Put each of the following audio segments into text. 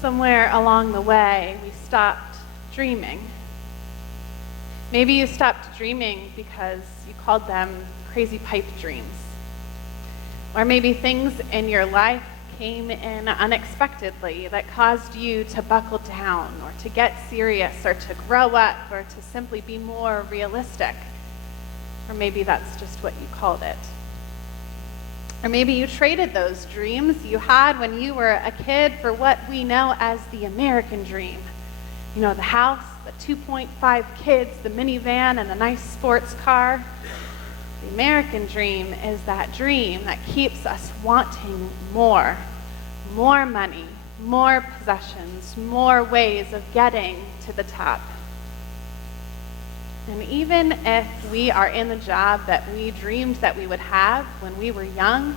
somewhere along the way, we stopped dreaming. Maybe you stopped dreaming because you called them crazy pipe dreams. Or maybe things in your life came in unexpectedly that caused you to buckle down or to get serious or to grow up or to simply be more realistic. Or maybe that's just what you called it. Or maybe you traded those dreams you had when you were a kid for what we know as the American dream. You know, the house, the 2.5 kids, the minivan, and the nice sports car. The American dream is that dream that keeps us wanting more. More money, more possessions, more ways of getting to the top. And even if we are in the job that we dreamed that we would have when we were young,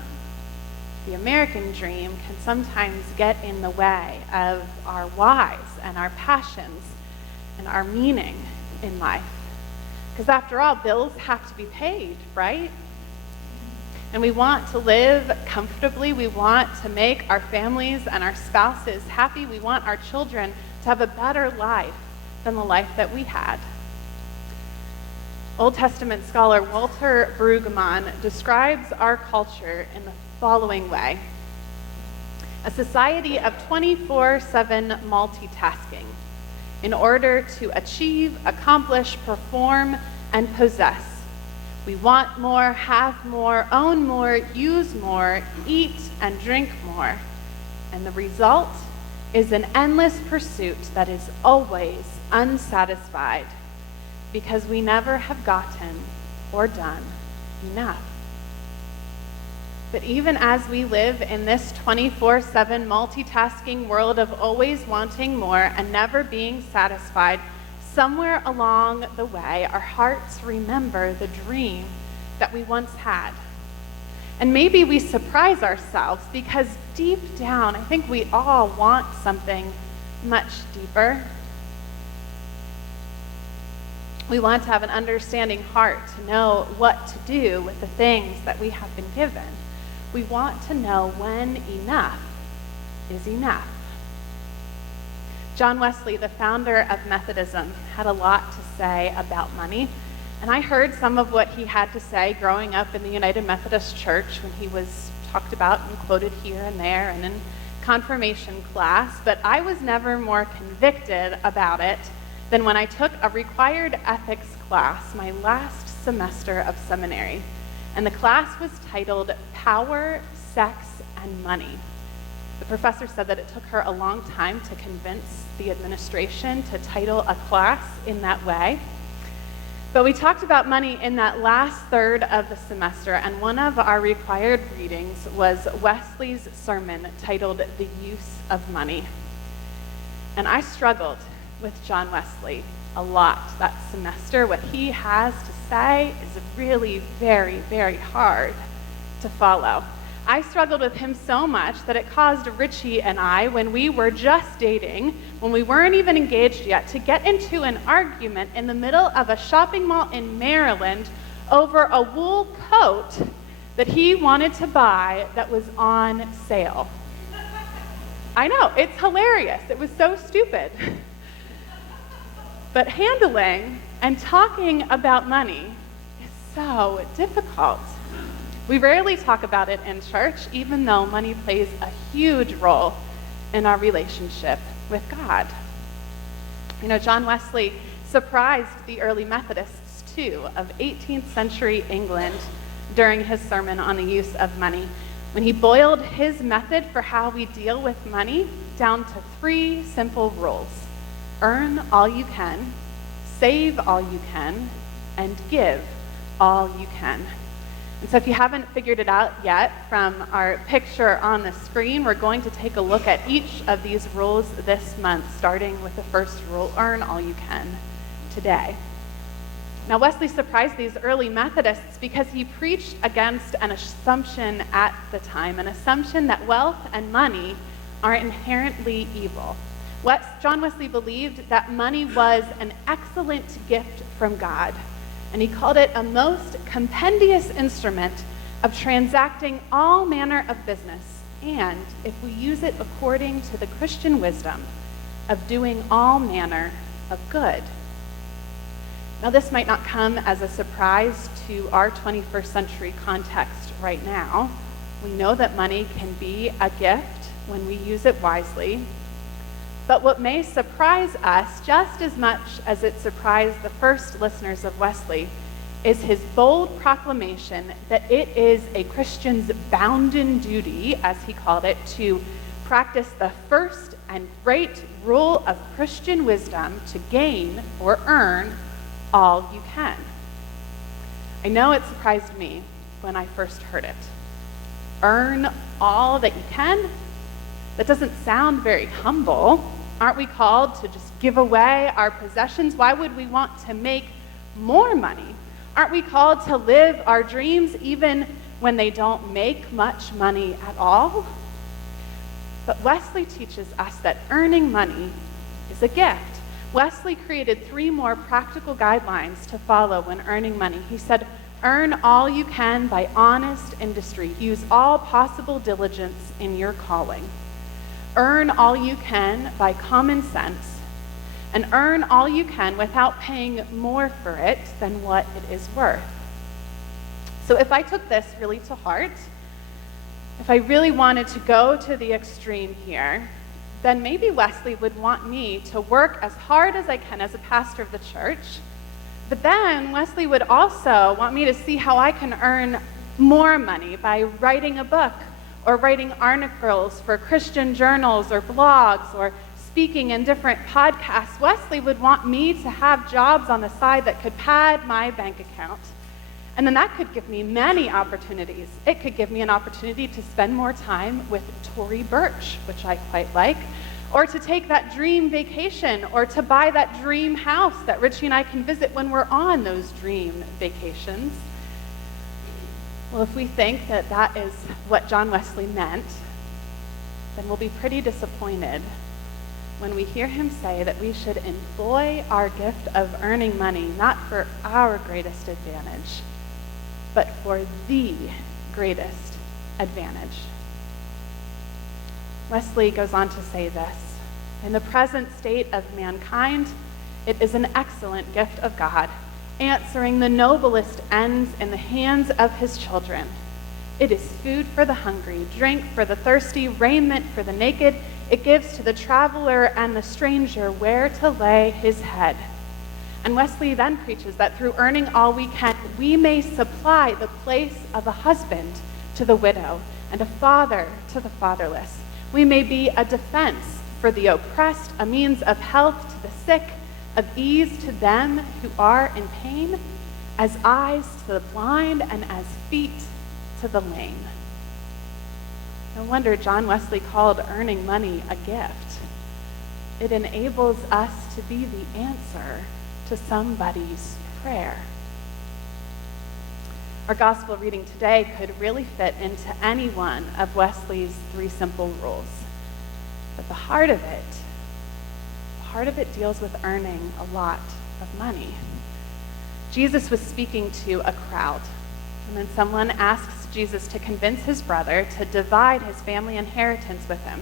the American dream can sometimes get in the way of our whys and our passions and our meaning in life. Because after all, bills have to be paid, right? And we want to live comfortably. We want to make our families and our spouses happy. We want our children to have a better life than the life that we had. Old Testament scholar Walter Brueggemann describes our culture in the following way: a society of 24/7 multitasking in order to achieve, accomplish, perform, and possess. We want more, have more, own more, use more, eat and drink more. And the result is an endless pursuit that is always unsatisfied, because we never have gotten or done enough. But even as we live in this 24/7 multitasking world of always wanting more and never being satisfied, somewhere along the way, our hearts remember the dream that we once had. And maybe we surprise ourselves because deep down, I think we all want something much deeper. We want to have an understanding heart to know what to do with the things that we have been given. We want to know when enough is enough. John Wesley, the founder of Methodism, had a lot to say about money. And I heard some of what he had to say growing up in the United Methodist Church when he was talked about and quoted here and there and in confirmation class. But I was never more convicted about it than when I took a required ethics class my last semester of seminary. And the class was titled Power, Sex, and Money. The professor said that it took her a long time to convince the administration to title a class in that way. But we talked about money in that last third of the semester, and one of our required readings was Wesley's sermon titled The Use of Money. And I struggled with John Wesley a lot that semester. What he has to say is really very, very hard to follow. I struggled with him so much that it caused Richie and I, when we were just dating, when we weren't even engaged yet, to get into an argument in the middle of a shopping mall in Maryland over a wool coat that he wanted to buy that was on sale. I know, it's hilarious. It was so stupid. But handling and talking about money is so difficult. We rarely talk about it in church, even though money plays a huge role in our relationship with God. You know, John Wesley surprised the early Methodists, too, of 18th century England during his sermon on the use of money, when he boiled his method for how we deal with money down to 3 simple rules: earn all you can, save all you can, and give all you can. And so if you haven't figured it out yet from our picture on the screen, we're going to take a look at each of these rules this month, starting with the first rule, earn all you can, today. Now, Wesley surprised these early Methodists because he preached against an assumption at the time, an assumption that wealth and money are inherently evil. John Wesley believed that money was an excellent gift from God, and he called it a most compendious instrument of transacting all manner of business and if we use it according to the Christian wisdom of doing all manner of good. Now, this might not come as a surprise to our 21st century context right now. We know that money can be a gift when we use it wisely. But what may surprise us just as much as it surprised the first listeners of Wesley is his bold proclamation that it is a Christian's bounden duty, as he called it, to practice the first and great rule of Christian wisdom to gain or earn all you can. I know it surprised me when I first heard it. Earn all that you can? That doesn't sound very humble. Aren't we called to just give away our possessions? Why would we want to make more money? Aren't we called to live our dreams even when they don't make much money at all? But Wesley teaches us that earning money is a gift. Wesley created 3 more practical guidelines to follow when earning money. He said, earn all you can by honest industry. Use all possible diligence in your calling. Earn all you can by common sense. And earn all you can without paying more for it than what it is worth. So if I took this really to heart, if I really wanted to go to the extreme here, then maybe Wesley would want me to work as hard as I can as a pastor of the church. But then Wesley would also want me to see how I can earn more money by writing a book or writing articles for Christian journals or blogs or speaking in different podcasts. Wesley would want me to have jobs on the side that could pad my bank account. And then that could give me many opportunities. It could give me an opportunity to spend more time with Tory Burch, which I quite like, or to take that dream vacation, or to buy that dream house that Richie and I can visit when we're on those dream vacations. Well, if we think that that is what John Wesley meant, then we'll be pretty disappointed when we hear him say that we should employ our gift of earning money not for our greatest advantage, but for the greatest advantage. Wesley goes on to say this: in the present state of mankind, it is an excellent gift of God, answering the noblest ends in the hands of his children. It is food for the hungry, drink for the thirsty, raiment for the naked. It gives to the traveler and the stranger where to lay his head. And Wesley then preaches that through earning all we can, we may supply the place of a husband to the widow and a father to the fatherless. We may be a defense for the oppressed, a means of health to the sick, of ease to them who are in pain, as eyes to the blind and as feet to the lame. No wonder John Wesley called earning money a gift. It enables us to be the answer to somebody's prayer. Our gospel reading today could really fit into any one of Wesley's 3 simple rules. But the heart of it deals with earning a lot of money. Jesus was speaking to a crowd, and then someone asks Jesus to convince his brother to divide his family inheritance with him.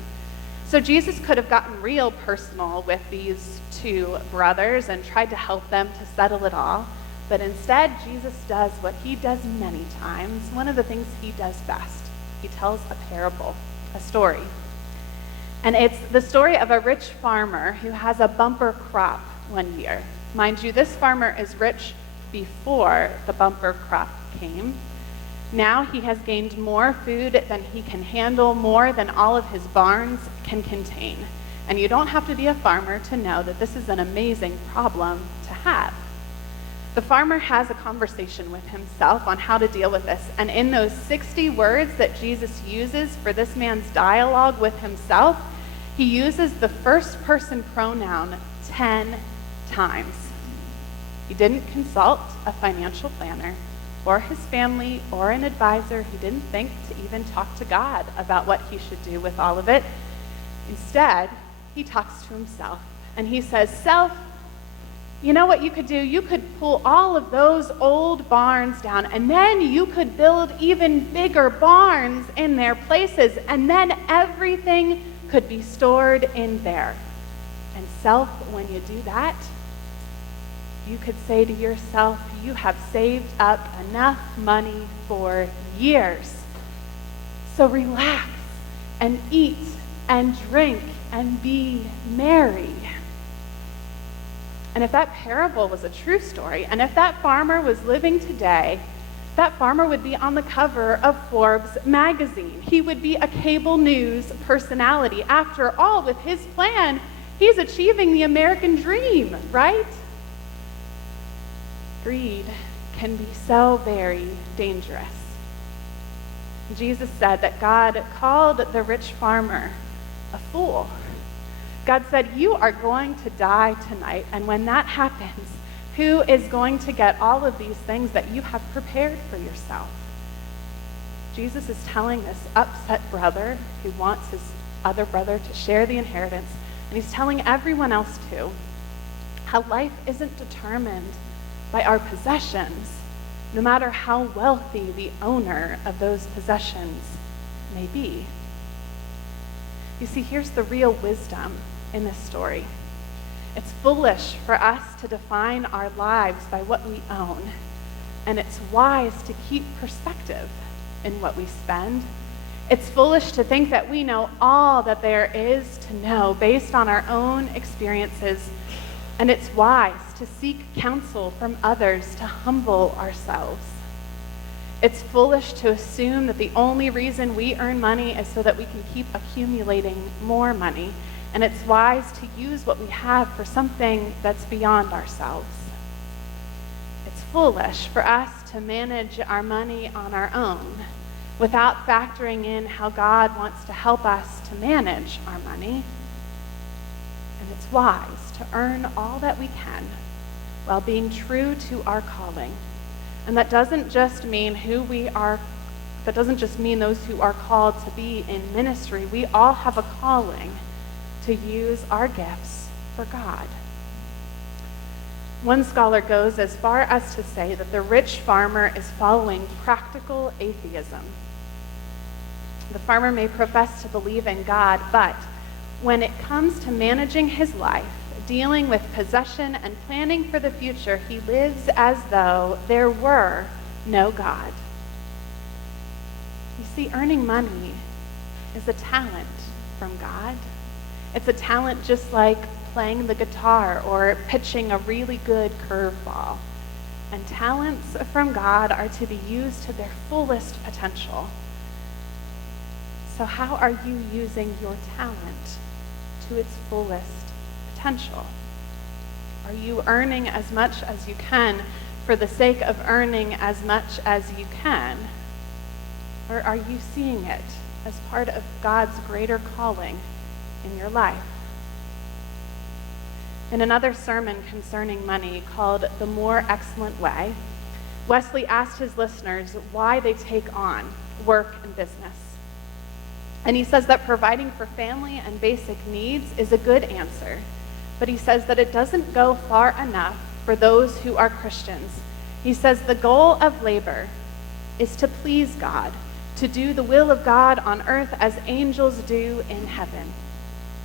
So Jesus could have gotten real personal with these 2 brothers and tried to help them to settle it all. But instead, Jesus does what he does many times, one of the things he does best. He tells a parable, a story. And it's the story of a rich farmer who has a bumper crop one year. Mind you, this farmer is rich before the bumper crop came. Now he has gained more food than he can handle, more than all of his barns can contain. And you don't have to be a farmer to know that this is an amazing problem to have. The farmer has a conversation with himself on how to deal with this. And in those 60 words that Jesus uses for this man's dialogue with himself, he uses the first person pronoun 10 times. He didn't consult a financial planner or his family or an advisor. He didn't think to even talk to God about what he should do with all of it. Instead, he talks to himself and he says, "Self, You know what you could do? You could pull all of those old barns down, and then you could build even bigger barns in their places, and then everything could be stored in there. And self, when you do that, you could say to yourself, you have saved up enough money for years. So relax and eat and drink and be merry. And if that parable was a true story, and if that farmer was living today, that farmer would be on the cover of Forbes magazine. He would be a cable news personality. After all, with his plan, he's achieving the American dream, right? Greed can be so very dangerous. Jesus said that God called the rich farmer a fool. God said, you are going to die tonight, and when that happens, who is going to get all of these things that you have prepared for yourself? Jesus is telling this upset brother who wants his other brother to share the inheritance, and he's telling everyone else too, how life isn't determined by our possessions, no matter how wealthy the owner of those possessions may be. You see, here's the real wisdom in this story. It's foolish for us to define our lives by what we own, and it's wise to keep perspective in what we spend. It's foolish to think that we know all that there is to know based on our own experiences, and it's wise to seek counsel from others to humble ourselves. It's foolish to assume that the only reason we earn money is so that we can keep accumulating more money, and it's wise to use what we have for something that's beyond ourselves. It's foolish for us to manage our money on our own without factoring in how God wants to help us to manage our money. And it's wise to earn all that we can while being true to our calling. And that doesn't just mean those who are called to be in ministry. We all have a calling to use our gifts for God. One scholar goes as far as to say that the rich farmer is following practical atheism. The farmer may profess to believe in God, but when it comes to managing his life, dealing with possession and planning for the future, he lives as though there were no God. You see, earning money is a talent from God. It's a talent just like playing the guitar or pitching a really good curveball. And talents from God are to be used to their fullest potential. So how are you using your talent to its fullest potential? Are you earning as much as you can for the sake of earning as much as you can? Or are you seeing it as part of God's greater calling in your life? In another sermon concerning money called The More Excellent Way, Wesley asked his listeners why they take on work and business. And he says that providing for family and basic needs is a good answer, but he says that it doesn't go far enough for those who are Christians. He says the goal of labor is to please God, to do the will of God on earth as angels do in heaven.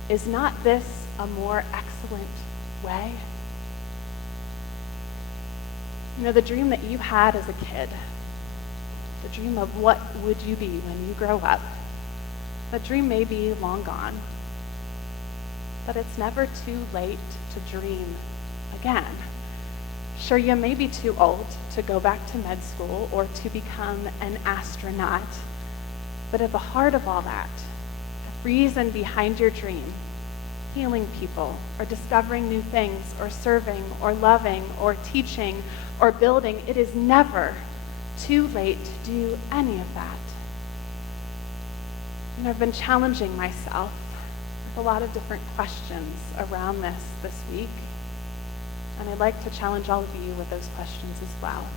Is not this a more excellent way? You know, the dream that you had as a kid, the dream of what would you be when you grow up, that dream may be long gone, but it's never too late to dream again. Sure, you may be too old to go back to med school or to become an astronaut, but at the heart of all that, the reason behind your dream, healing people or discovering new things or serving or loving or teaching or building, it is never too late to do any of that. And I've been challenging myself with a lot of different questions around this week. And I'd like to challenge all of you with those questions as well.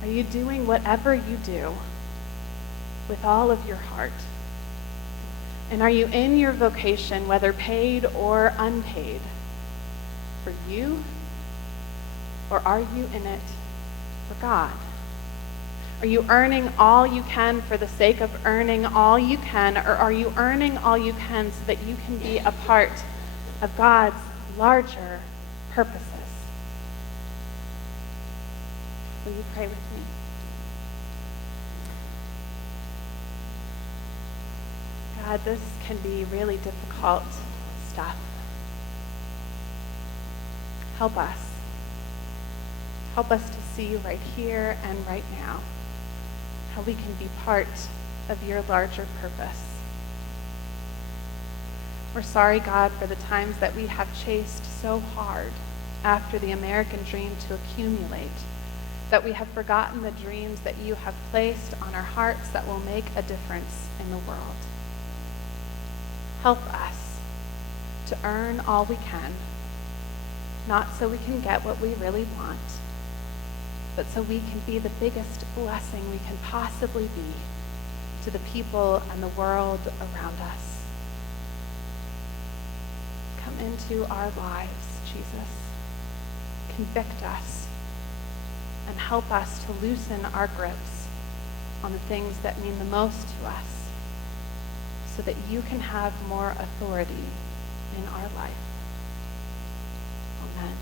Are you doing whatever you do with all of your heart? And are you in your vocation, whether paid or unpaid, for you, or are you in it for God? Are you earning all you can for the sake of earning all you can, or are you earning all you can so that you can be a part of God's larger purposes? Will you pray with me? God, this can be really difficult stuff. Help us. Help us to see right here and right now how we can be part of your larger purpose. We're sorry, God, for the times that we have chased so hard after the American dream to accumulate, that we have forgotten the dreams that you have placed on our hearts that will make a difference in the world. Help us to earn all we can, not so we can get what we really want, but so we can be the biggest blessing we can possibly be to the people and the world around us. Come into our lives, Jesus. Convict us and help us to loosen our grips on the things that mean the most to us, so that you can have more authority in our life. Amen.